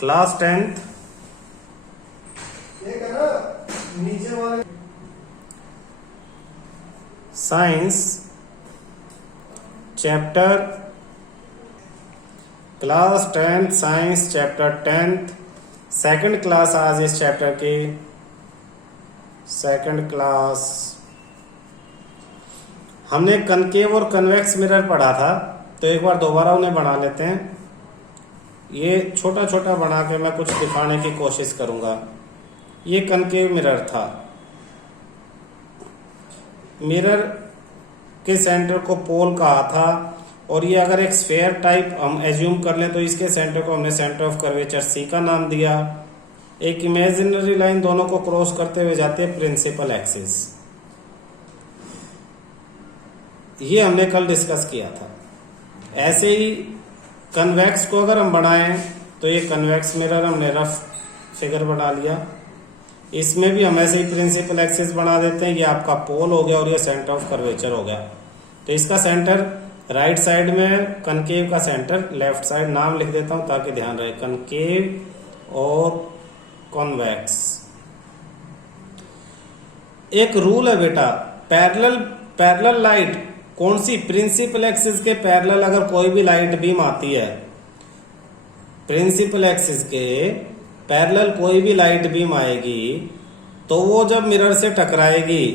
Class 10th नीचे वाले science chapter class 10th science chapter 10th second class. आज इस चैप्टर की सेकंड क्लास। हमने कनकेव और कन्वेक्स मिरर पढ़ा था, तो एक बार दोबारा उन्हें बना लेते हैं। ये छोटा छोटा बना के मैं कुछ दिखाने की कोशिश करूंगा। ये कनकेव मिरर था। मिरर के सेंटर को पोल कहा था, और ये अगर एक स्फेयर टाइप हम एज्यूम कर लें तो इसके सेंटर को हमने सेंटर ऑफ कर्वेचर सी का नाम दिया। एक इमेजिनरी लाइन दोनों को क्रॉस करते हुए जाती है प्रिंसिपल एक्सिस। ये हमने कल डिस्कस किया था। ऐसे ही कन्वेक्स को अगर हम बनाएं तो ये कन्वेक्स मिरर हमने रफ फिगर बना लिया। इसमें भी हम ऐसे ही प्रिंसिपल एक्सिस बना देते हैं। ये आपका पोल हो गया और ये सेंटर ऑफ कर्वेचर हो गया। तो इसका सेंटर राइट साइड में, कनकेव का सेंटर लेफ्ट साइड। नाम लिख देता हूं ताकि ध्यान रहे, कनकेव और कॉन्वेक्स। एक रूल है बेटा, पैरेलल लाइट कौन सी, प्रिंसिपल एक्सिस के पैरेलल अगर कोई भी लाइट बीम आती है, प्रिंसिपल एक्सिस के पैरेलल कोई भी लाइट बीम आएगी, तो वो जब मिरर से टकराएगी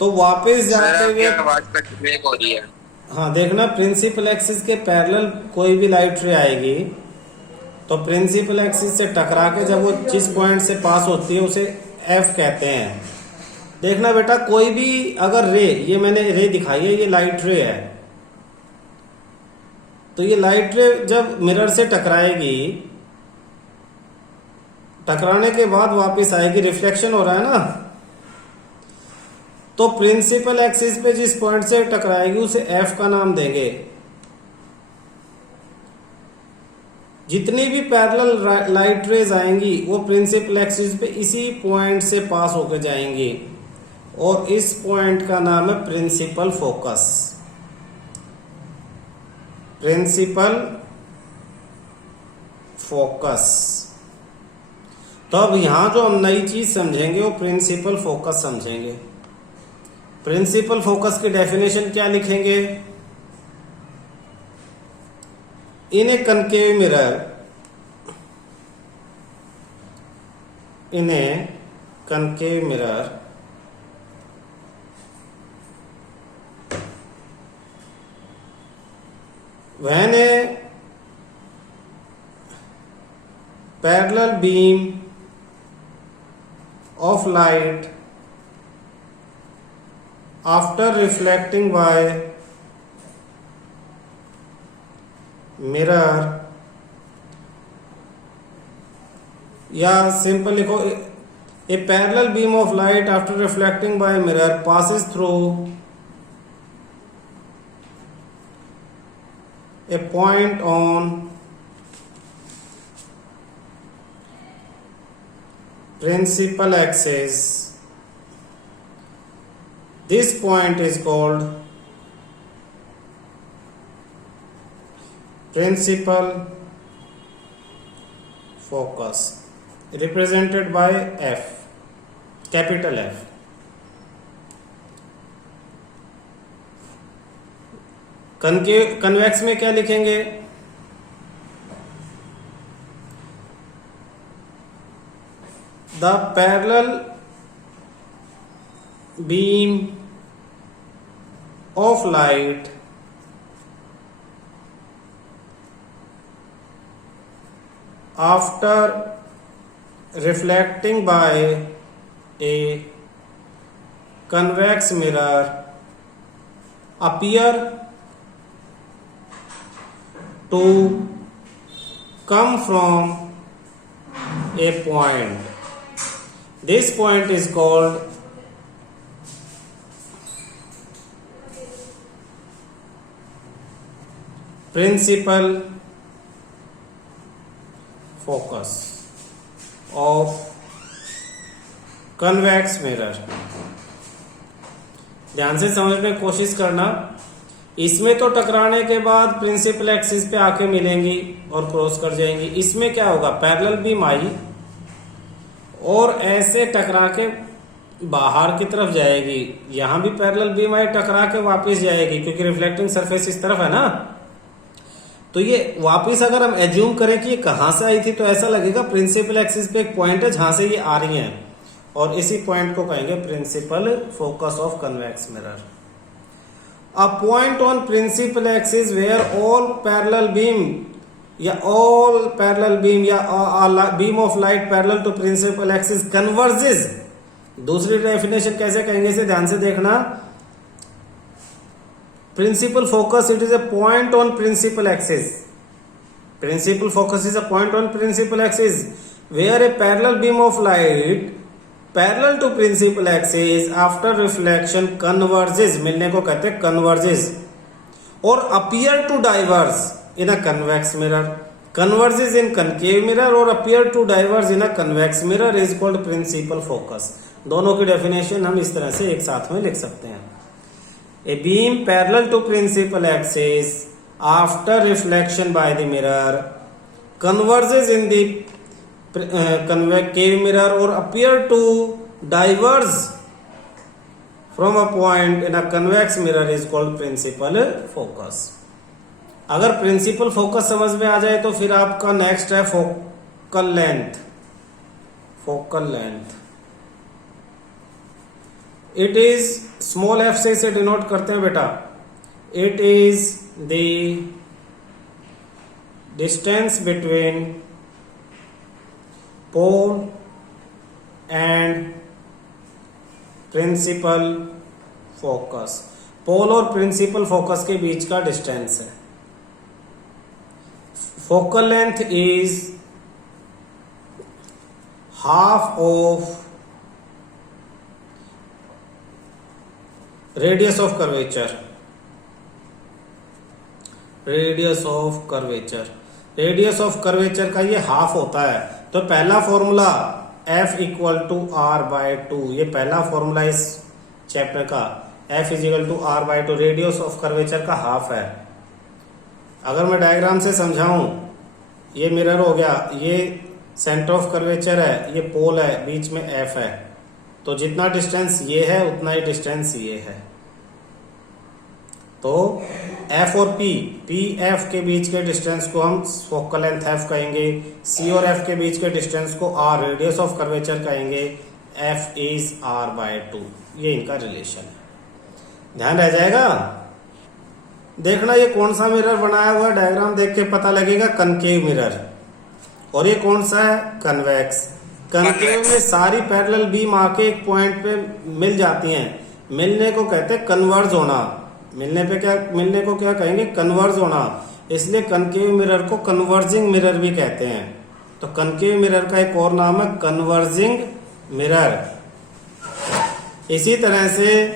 तो वापस जाते हुए आवाज ब्रेक हो रही है। हाँ देखना, प्रिंसिपल एक्सिस के पैरेलल कोई भी लाइट रे आएगी तो प्रिंसिपल एक्सिस से टकरा के जब वो जिस पॉइंट से पास होती है उसे एफ कहते हैं। देखना बेटा, कोई भी अगर रे, ये मैंने रे दिखाई है, ये लाइट रे है, तो ये लाइट रे जब मिरर से टकराएगी, टकराने के बाद वापस आएगी, रिफ्लेक्शन हो रहा है ना, तो प्रिंसिपल एक्सिस पे जिस पॉइंट से टकराएगी उसे एफ का नाम देंगे। जितनी भी पैरेलल लाइट रेज आएंगी वो प्रिंसिपल एक्सिस पे इसी पॉइंट से पास होकर जाएंगी, और इस पॉइंट का नाम है प्रिंसिपल फोकस। Principal focus. तो अब यहां जो हम नई चीज समझेंगे वो प्रिंसिपल फोकस समझेंगे। प्रिंसिपल फोकस की डेफिनेशन क्या लिखेंगे? In a concave mirror, in a concave mirror when a parallel beam of light after reflecting by mirror, या सिंपल लिखो, a parallel beam of light after reflecting by mirror passes through a point on principal axis. This point is called principal focus, represented by F, capital F. Convex में क्या लिखेंगे? The parallel beam of light after reflecting by a convex mirror appear to come from a point. This point is called principal focus of convex mirror. ध्यान से समझने की कोशिश करना। इसमें तो टकराने के बाद प्रिंसिपल एक्सिस पे आके मिलेंगी और क्रॉस कर जाएंगी। इसमें क्या होगा, पैरेलल बीम आई और ऐसे टकरा के बाहर की तरफ जाएगी। यहां भी पैरेलल बीम आई, टकरा के वापस जाएगी क्योंकि रिफ्लेक्टिंग सरफेस इस तरफ है ना। तो ये वापस अगर हम एज्यूम करें कि ये कहां से आई थी तो ऐसा लगेगा प्रिंसिपल एक्सिस पे एक पॉइंट है जहां से ये आ रही है और इसी पॉइंट को कहेंगे principal focus of convex mirror. A point on principal axis where all parallel beam या beam of light parallel to principal axis converges. दूसरी डेफिनेशन कैसे कहेंगे इसे ध्यान से देखना। Principal focus, it is a point on principal axis. Principal focus is a point on principal axis where a parallel beam of light parallel to principal axis after reflection converges, मिलने को कहते हैं converges, or appear to diverge in a convex mirror. Converges in concave mirror or appear to diverge in a convex mirror is called principal focus. दोनों की definition हम इस तरह से एक साथ में लिख सकते हैं। A beam parallel to principal axis after reflection by the mirror converges in the concave mirror or appear to diverge from a point in a convex mirror is called principal focus. अगर principal focus समझ में आ जाए तो फिर आपका next है focal length. Focal length it is small F से इसे डिनोट करते हैं बेटा। It is the distance between pole and principal focus. Pole और प्रिंसिपल फोकस के बीच का डिस्टेंस है। Focal length is half of radius of curvature. Radius of curvature, radius of curvature का ये हाफ होता है। तो पहला formula F equal to R by two, ये पहला फॉर्मूला इस चैप्टर का। F is equal to R by two, radius of curvature का हाफ है। अगर मैं डायग्राम से समझाऊं, ये मिरर हो गया, ये सेंटर ऑफ कर्वेचर है, ये पोल है, बीच में F है। तो जितना डिस्टेंस ये है उतना ही डिस्टेंस ये है। तो F और P F के बीच के डिस्टेंस को हम फोकल लेंथ F कहेंगे। C और F के बीच के डिस्टेंस को R रेडियस ऑफ कर्वेचर कहेंगे। F is R bye two, ये इनका रिलेशन है। ध्यान रह जाएगा। देखना ये कौन सा मिरर बनाया हुआ है, डायग्राम देख के पता लगेगा, कनकेव मिरर। और ये कौन सा है, कन्वेक्स। कनकेव में सारी पैरेलल बीम आके एक पॉइंट पे मिल जाती हैं। मिलने को कहते हैं कन्वर्ज होना। मिलने को क्या कहेंगे, कन्वर्ज होना। इसलिए कनकेव मिरर को कन्वर्जिंग मिरर भी कहते हैं। तो कनकेव मिरर का एक और नाम है कन्वर्जिंग मिरर। इसी तरह से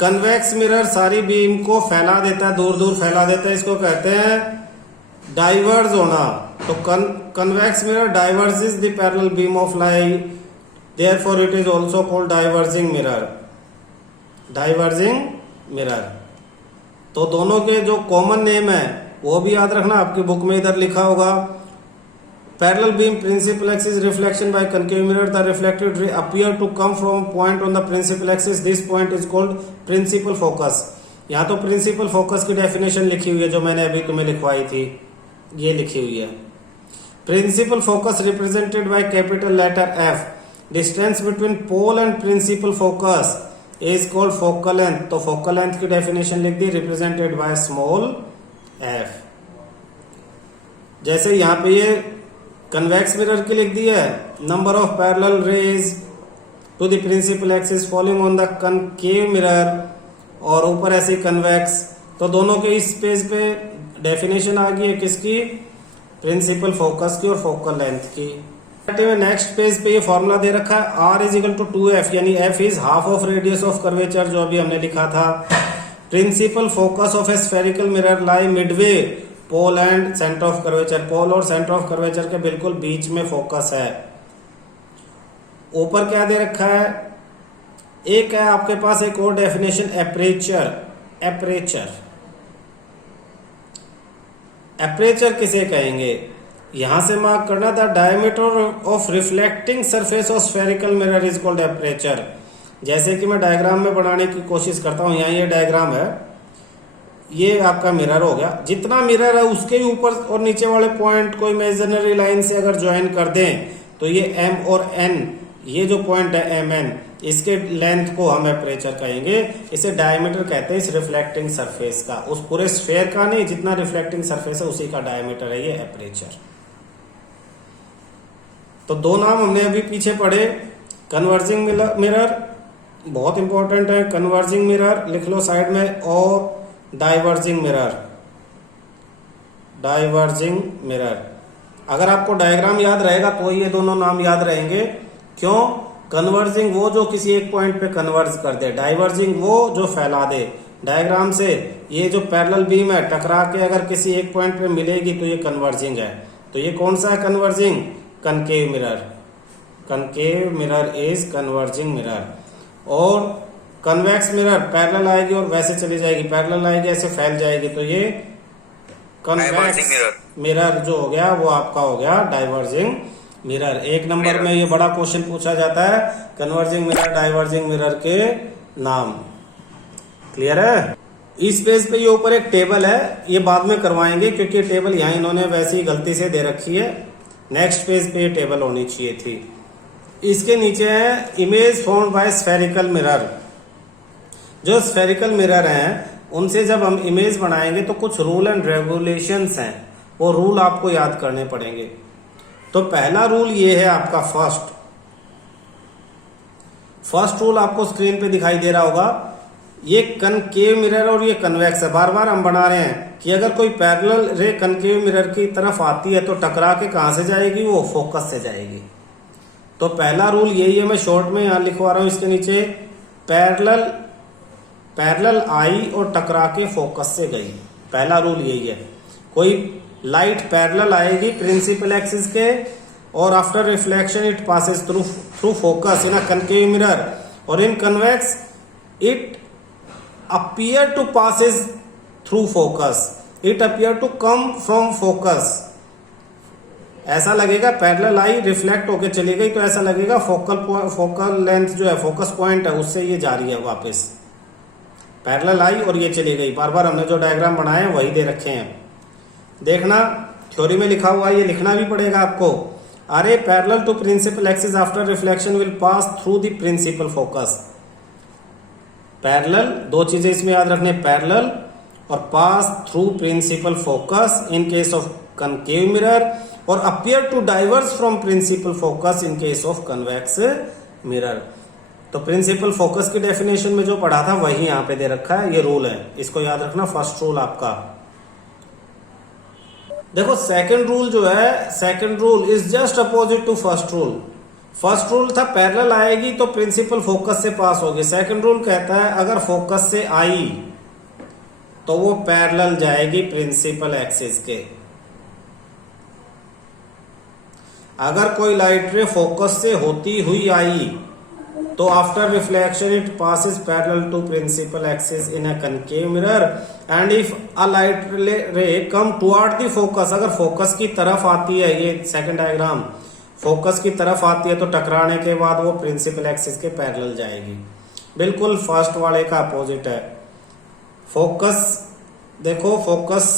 कन्वेक्स मिरर सारी बीम को फैला देता है, दूर दूर फैला देता है, इसको कहते हैं डाइवर्ज होना। तो convex mirror diverges the parallel beam of light, therefore it is also called diverging mirror. Diverging mirror. तो दोनों के जो कॉमन नेम है वो भी याद रखना, आपकी बुक में इधर लिखा होगा। Parallel beam principal axis reflection by concave mirror, the reflected ray appear to come from point on the principal axis, this point is called principal focus. यहाँ तो प्रिंसिपल फोकस की डेफिनेशन लिखी हुई है जो मैंने अभी तुम्हें लिखवाई थी, ये लिखी हुई है। Principal focus represented by capital letter F, distance between pole and principal focus is called focal length. तो फोकल लेंथ की डेफिनेशन लिख दी, रिप्रेजेंटेड बाय स्मॉल f। जैसे यहां पे ये कन्वेक्स मिरर की लिख दी है, number of parallel rays to the principal axis falling on the concave mirror, और ऊपर ऐसे कन्वेक्स। तो दोनों के इस पेज पे डेफिनेशन आ गई है किसकी, प्रिंसिपल फोकस की और फोकल लेंथ की। नेक्स्ट पेज पे ये फॉर्मूला दे रखा है, R is equal to 2F, यानी F is half of radius of curvature, जो अभी हमने लिखा था। Principal focus of a spherical mirror lie midway pole and centre of curvature, pole और सेंटर ऑफ कर्वेचर के बिल्कुल बीच में फोकस है। ऊपर क्या दे रखा है, एक है आपके पास एक और डेफिनेशन, एपरेचर। एपरेचर एपरेचर किसे कहेंगे? यहां से मार्क करना, the diameter of reflecting surface of spherical mirror is called aperture. जैसे कि मैं डायग्राम में बनाने की कोशिश करता हूं, यहाँ ये डायग्राम है, ये आपका मिरर हो गया। जितना मिरर है उसके ऊपर और नीचे वाले पॉइंट को इमेजिनरी लाइन से अगर ज्वाइन कर दें तो ये एम और एन, ये जो पॉइंट है एम एन, इसके लेंथ को हम एपरेचर कहेंगे। इसे डायमीटर कहते हैं इस रिफ्लेक्टिंग सरफेस का, उस पूरे स्फेयर का नहीं, जितना रिफ्लेक्टिंग सरफेस है उसी का डायमीटर है ये एपरेचर। तो दो नाम हमने अभी पीछे पढ़े, कन्वर्जिंग मिरर बहुत इंपॉर्टेंट है, कन्वर्जिंग मिरर लिख लो साइड में, और डाइवर्जिंग मिरर। डाइवर्जिंग मिरर, अगर आपको डायग्राम याद रहेगा तो ये दोनों नाम याद रहेंगे। क्यों? कन्वर्जिंग वो जो किसी एक पॉइंट पे कन्वर्ज कर दे, डाइवर्जिंग वो जो फैला दे। डायग्राम से ये जो पैरेलल बीम है टकरा के अगर किसी एक पॉइंट पे मिलेगी तो ये कन्वर्जिंग है। तो ये कौन सा है converging? Concave mirror. Concave mirror is converging mirror. और कन्वेक्स मिरर पैरेलल आएगी और वैसे चली जाएगी, पैरेलल आएगी ऐसे फैल जाएगी, तो ये कन्वेक्स मिरर जो हो गया वो आपका हो गया डाइवर्जिंग मिरर। एक नंबर में ये बड़ा क्वेश्चन पूछा जाता है, कन्वर्जिंग मिरर डाइवर्जिंग मिरर के नाम। क्लियर है? इस पेज पे ये ऊपर एक टेबल है, ये बाद में करवाएंगे क्योंकि टेबल यहाँ इन्होंने वैसी गलती से दे रखी है। नेक्स्ट पेज पे ये टेबल होनी चाहिए थी। इसके नीचे है image formed by spherical mirror. जो स्फेरिकल मिरर हैं उनसे जब हम इमेज बनाएंगे तो कुछ रूल एंड रेगुलेशंस हैं, वो रूल आपको याद करने पड़ेंगे। तो पहला रूल ये है आपका फर्स्ट रूल आपको स्क्रीन पे दिखाई दे रहा होगा। ये कनकेव मिरर और ये कन्वेक्स है। बार बार हम बना रहे हैं कि अगर कोई पैरेलल रे कनकेव मिरर की तरफ आती है तो टकरा के कहां से जाएगी? वो फोकस से जाएगी। तो पहला रूल यही है, मैं शॉर्ट में यहां लिखवा रहा हूं इसके नीचे, पैरेलल आई और टकरा के फोकस से गई। पहला रूल यही है। कोई लाइट पैरेलल आएगी प्रिंसिपल एक्सिस के और after reflection it passes through focus in a concave mirror, और in convex it appear to passes through focus, it appear to come from focus. ऐसा लगेगा पैरेलल आई रिफ्लेक्ट होके चली गई तो ऐसा लगेगा फोकल लेंथ जो है, फोकस पॉइंट है, उससे ये जा रही है वापस। पैरेलल आई और ये चली गई। बार बार हमने जो डायग्राम बनाए हैं वही दे रखे हैं, देखना थ्योरी में लिखा हुआ है, ये लिखना भी पड़ेगा आपको। अरे parallel to principal axis after reflection will pass through the principal focus. Parallel, दो चीजें इसमें याद रखने, पैरेलल और pass through principal focus in case of concave mirror, और appear to diverse from principal focus in case of convex mirror. तो principal focus की definition में जो पढ़ा था वही यहां पे दे रखा है, ये रूल है, इसको याद रखना। फर्स्ट रूल आपका देखो, सेकंड रूल जो है, second rule is just opposite to first rule. First rule था पैरेलल आएगी तो प्रिंसिपल फोकस से पास होगी। सेकंड रूल कहता है अगर फोकस से आई तो वो पैरेलल जाएगी प्रिंसिपल एक्सिस के। अगर कोई लाइट रे फोकस से होती हुई आई तो after reflection it passes parallel to principal axis in a concave mirror, and if a light ray come toward the focus, अगर फोकस की तरफ आती है, ये सेकंड डायग्राम, फोकस की तरफ आती है तो टकराने के बाद वो प्रिंसिपल एक्सिस के पैरेलल जाएगी। बिल्कुल फर्स्ट वाले का अपोजिट है। फोकस देखो, फोकस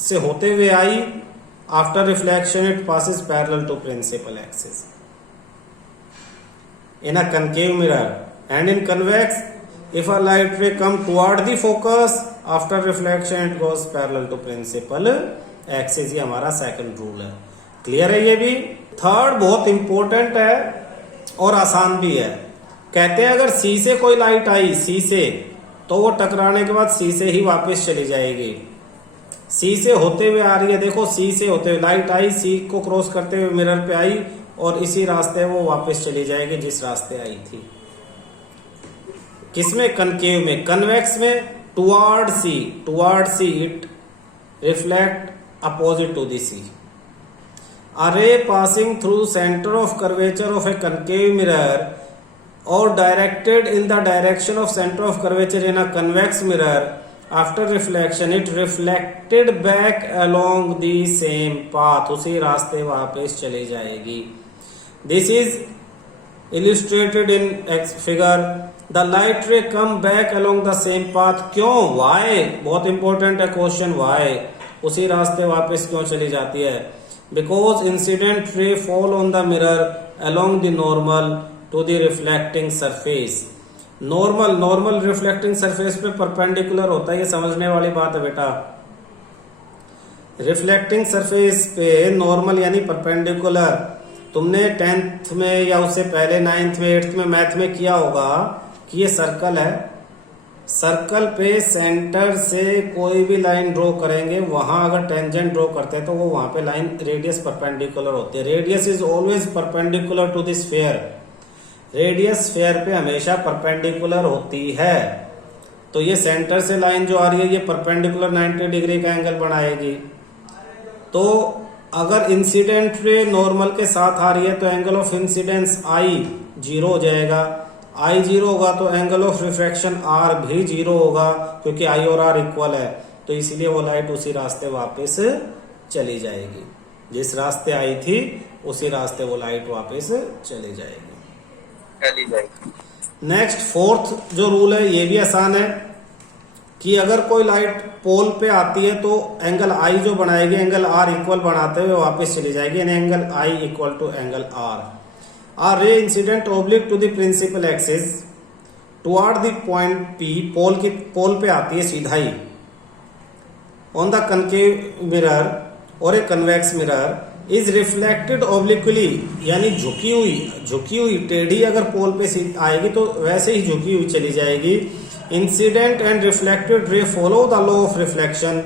से होते हुए आई, after reflection it passes parallel to principal axis in a concave mirror, and in convex if a light ray come toward the focus after reflection it goes parallel to principal axis। ये हमारा second rule है। Clear है? ये भी third बहुत important है और आसान भी है। कहते हैं अगर सी से कोई लाइट आई, सी से, तो वो टकराने के बाद सी से ही वापस चली जाएगी। सी से होते हुए आ रही है, देखो सी से होते हुए लाइट आई, सी को क्रॉस करते हुए मिरर पे आई और इसी रास्ते वो वापस चली जाएगी जिस रास्ते आई थी। किसमें? कनकेव में। कन्वेक्स में toward C it reflect opposite to the C. A ray passing through centre of curvature of a concave mirror और directed in the direction of centre of curvature in a convex mirror after reflection it reflected back along the same path, उसी रास्ते वापस चली जाएगी। This is illustrated in figure. The light ray come back along the same path. क्यों? Why? बहुत important है question, why? उसी रास्ते वापस क्यों चली जाती है? Because incident ray fall on the mirror along the normal to the reflecting surface. Normal reflecting surface पे परपेंडिकुलर होता है, ये समझने वाली बात है बेटा। रिफ्लेक्टिंग सरफेस पे नॉर्मल यानी परपेंडिकुलर, तुमने 10th में या उससे पहले 9th में 8th में मैथ में किया होगा कि ये सर्कल है, सर्कल पे सेंटर से कोई भी लाइन ड्रॉ करेंगे, वहां अगर टेंजेंट ड्रॉ करते हैं तो वो वहां पे लाइन रेडियस परपेंडिकुलर होती है। Radius is always perpendicular to the sphere, radius sphere पे हमेशा परपेंडिकुलर होती है। तो ये सेंटर से लाइन जो आ रही है ये परपेंडिकुलर 90 डिग्री का एंगल बनाएगी। तो अगर इंसिडेंट रे नॉर्मल के साथ आ रही है तो एंगल ऑफ इंसिडेंस आई 0 हो जाएगा। आई 0 होगा तो एंगल ऑफ रिफ्रैक्शन आर भी 0 होगा, क्योंकि आई और आर इक्वल है। तो इसलिए वो लाइट उसी रास्ते वापस चली जाएगी, जिस रास्ते आई थी उसी रास्ते वो लाइट वापस चली जाएगी। नेक्स्ट फोर्थ जो रूल है ये भी आसान है कि अगर कोई लाइट पोल पे आती है तो एंगल आई जो बनाएगी एंगल आर इक्वल बनाते हुए वापस चली जाएगी, यानी angle I equal to angle R ray incident oblique to the principal axis toward the point P, pole पे आती है सीधा ही, ऑन द कनकेव मिरर और a convex mirror is reflected obliquely, यानी झुकी हुई टेढ़ी अगर पोल पे आएगी तो वैसे ही झुकी हुई चली जाएगी। Incident and reflected ray follow the law of reflection,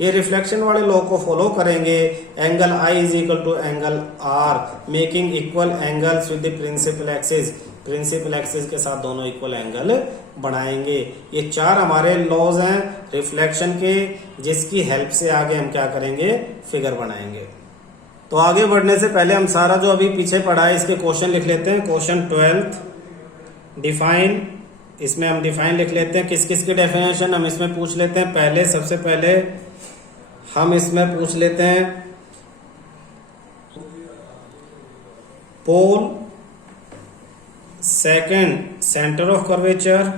ये रिफ्लेक्शन वाले लॉ को फॉलो करेंगे। Angle I is equal to angle R, making equal angles with the principal axis, principal axis के साथ दोनों इक्वल एंगल बनाएंगे। ये 4 हमारे लॉज हैं रिफ्लेक्शन के, जिसकी हेल्प से आगे हम क्या करेंगे, फिगर बनाएंगे। तो आगे बढ़ने से पहले हम सारा जो अभी पीछे पढ़ा है इसके क्वेश्चन लिख लेते हैं। क्वेश्चन 12 डिफाइन, इसमें हम डिफाइन लिख लेते हैं, किस किस की डेफिनेशन हम इसमें पूछ लेते हैं। पहले सबसे पहले हम इसमें पूछ लेते हैं pole, second centre of curvature,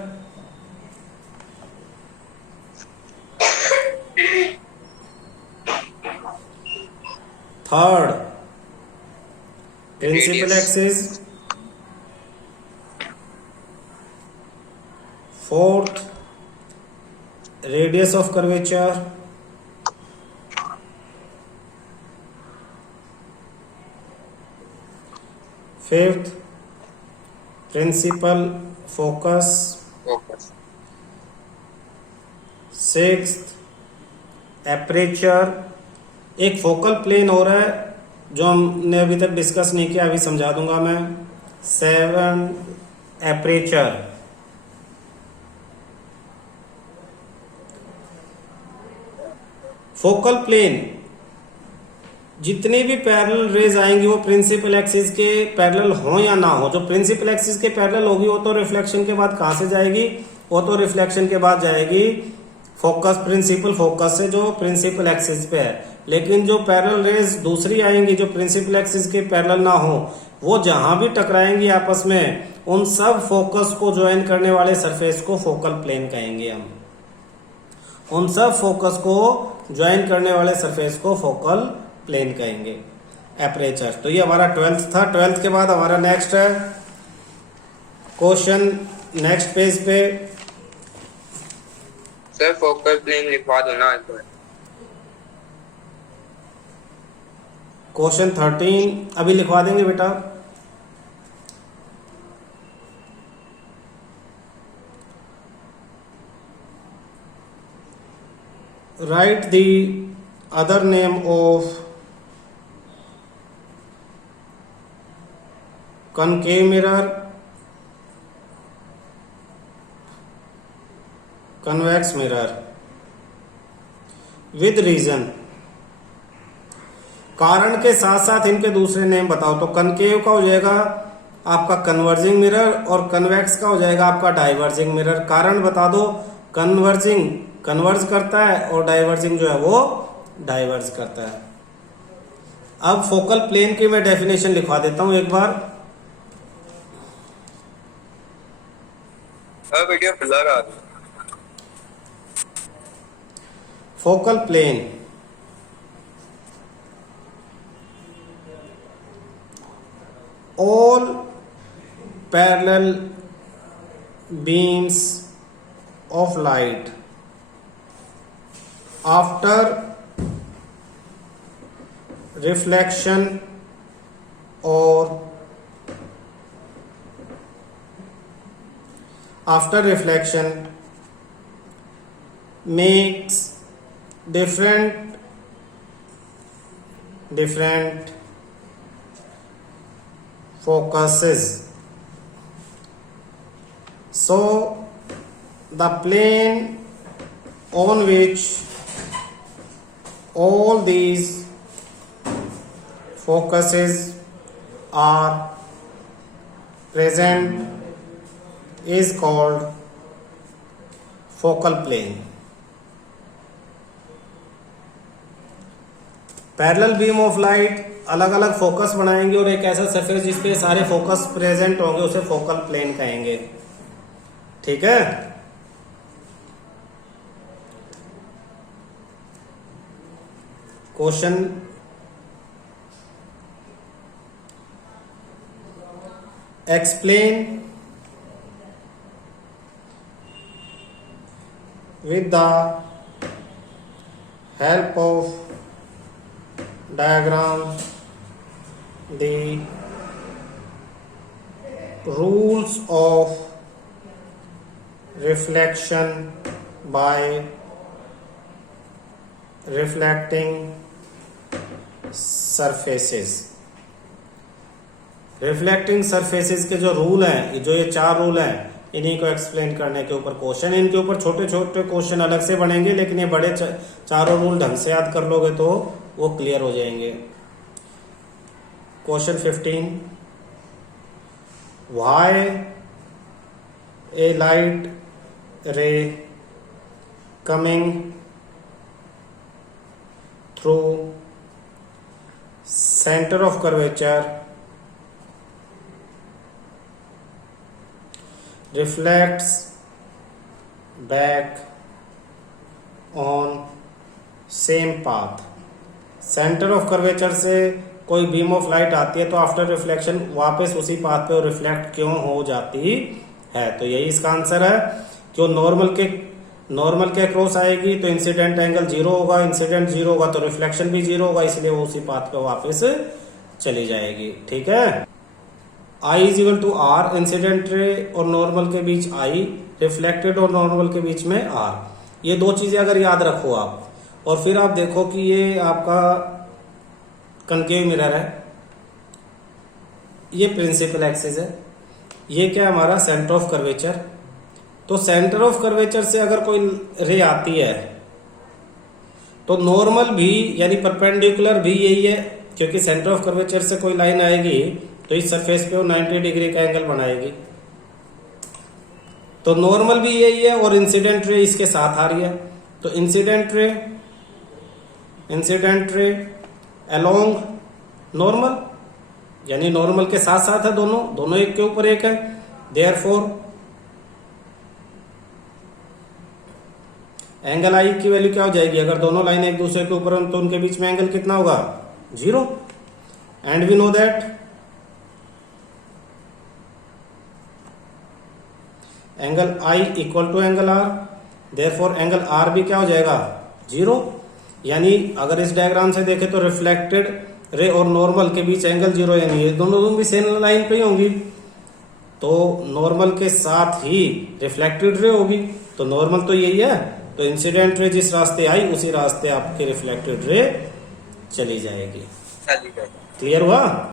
third principal axis, fourth radius of curvature, fifth principal focus, sixth aperture. एक फोकल प्लेन हो रहा है जो हमने अभी तक डिस्कस नहीं किया, अभी समझा दूंगा मैं। 7 एपरेचर, फोकल प्लेन जितनी भी पैरेलल रेज आएंगी वो प्रिंसिपल एक्सिस के पैरेलल हो या ना हो, जो प्रिंसिपल एक्सिस के पैरेलल होगी वो तो रिफ्लेक्शन के बाद कहां से जाएगी, वो तो रिफ्लेक्शन के बाद जाएगी फोकस, प्रिंसिपल फोकस से जो प्रिंसिपल एक्सिस पे है। लेकिन जो पैरेलल रेज दूसरी आएंगी जो प्रिंसिपल एक्सिस के पैरेलल ना हो, वो जहां भी टकराएंगी आपस में, उन सब फोकस को ज्वाइन करने वाले सरफेस को फोकल प्लेन कहेंगे हम। उन सब फोकस को ज्वाइन करने वाले सरफेस को फोकल प्लेन कहेंगे, एपरेचर। तो ये हमारा 12th था। 12th के बाद हमारा नेक्स्ट है क्वेश्चन, नेक्स्ट पेज पे सर फोकल प्लेन लिखवा दो ना। क्वेश्चन 13 अभी लिखवा देंगे बेटा। Right the other name of concave mirror, convex mirror with reason। कारण के साथ साथ इनके दूसरे नेम बताओ। तो कनकेव का हो जाएगा आपका कन्वर्जिंग मिरर और कन्वेक्स का हो जाएगा आपका डाइवर्जिंग मिरर। कारण बता दो। कन्वर्जिंग कन्वर्ज करता है और डाइवर्जिंग जो है वो डाइवर्ज करता है। अब फोकल प्लेन की मैं डेफिनेशन लिखवा देता हूं एक बार। वीडियो ब्लर आ रही है। Focal plane all parallel beams of light after reflection or after reflection makes different focuses. So the plane on which all these focuses are present is called focal plane. Parallel beam of light अलग अलग focus बनाएंगे और एक ऐसा surface जिसपे सारे focus present होंगे उसे फोकल प्लेन कहेंगे। ठीक है। Question explain with the help of diagram the rules of reflection by reflecting surfaces। Reflecting surfaces के जो रूल हैं, जो ये 4 रूल हैं, इन्हीं को एक्सप्लेन करने के ऊपर क्वेश्चन। इनके ऊपर छोटे छोटे क्वेश्चन अलग से बनेंगे, लेकिन ये बड़े चारों रूल ढंग से याद कर लोगे तो वो क्लियर हो जाएंगे। Question 15, why A light ray coming through centre of curvature reflects back on same path। Centre of curvature से कोई बीम ऑफ लाइट आती है तो आफ्टर रिफ्लेक्शन वापस उसी पाथ पे रिफ्लेक्ट क्यों हो जाती है? तो यही इसका आंसर है। क्यों नॉर्मल के क्रॉस आएगी तो इंसिडेंट एंगल 0 होगा, इंसिडेंट 0 होगा तो रिफ्लेक्शन भी 0 होगा, इसलिए वो उसी पाथ पे वापस चली जाएगी। ठीक है। I is equal to R, incident ray और नॉर्मल के बीच आई, रिफ्लेक्टेड और नॉर्मल के बीच में आर। ये 2 चीजें अगर याद रखो आप, और फिर आप देखो कि ये आपका कनकेव मिरर है, ये प्रिंसिपल एक्सिस है, ये क्या हमारा सेंटर ऑफ कर्वेचर। तो सेंटर ऑफ कर्वेचर से अगर कोई रे आती है तो नॉर्मल भी यानी परपेंडिकुलर भी यही है, क्योंकि सेंटर ऑफ कर्वेचर से कोई लाइन आएगी तो इस सरफेस पे वो 90 डिग्री का एंगल बनाएगी। तो नॉर्मल भी यही है और इंसिडेंट रे इसके साथ आ रही है। तो इंसिडेंट रे अलोंग नॉर्मल, यानी नॉर्मल के साथ साथ है, दोनों एक के ऊपर एक है। देयरफॉर एंगल आई की वैल्यू क्या हो जाएगी? अगर दोनों लाइन एक दूसरे के ऊपर तो उनके बीच में एंगल कितना होगा? 0। And we know that angle I equal to angle R, therefore angle R भी क्या हो जाएगा? 0। यानी अगर इस डायग्राम से देखें तो रिफ्लेक्टेड रे और नॉर्मल के बीच एंगल 0, यानी ये दोनों भी सेम लाइन पे ही होंगी, तो नॉर्मल के साथ ही रिफ्लेक्टेड रे होगी। तो नॉर्मल तो यही है, तो इंसिडेंट रे जिस रास्ते आई उसी रास्ते आपके रिफ्लेक्टेड रे चली जाएगी। क्लियर हुआ?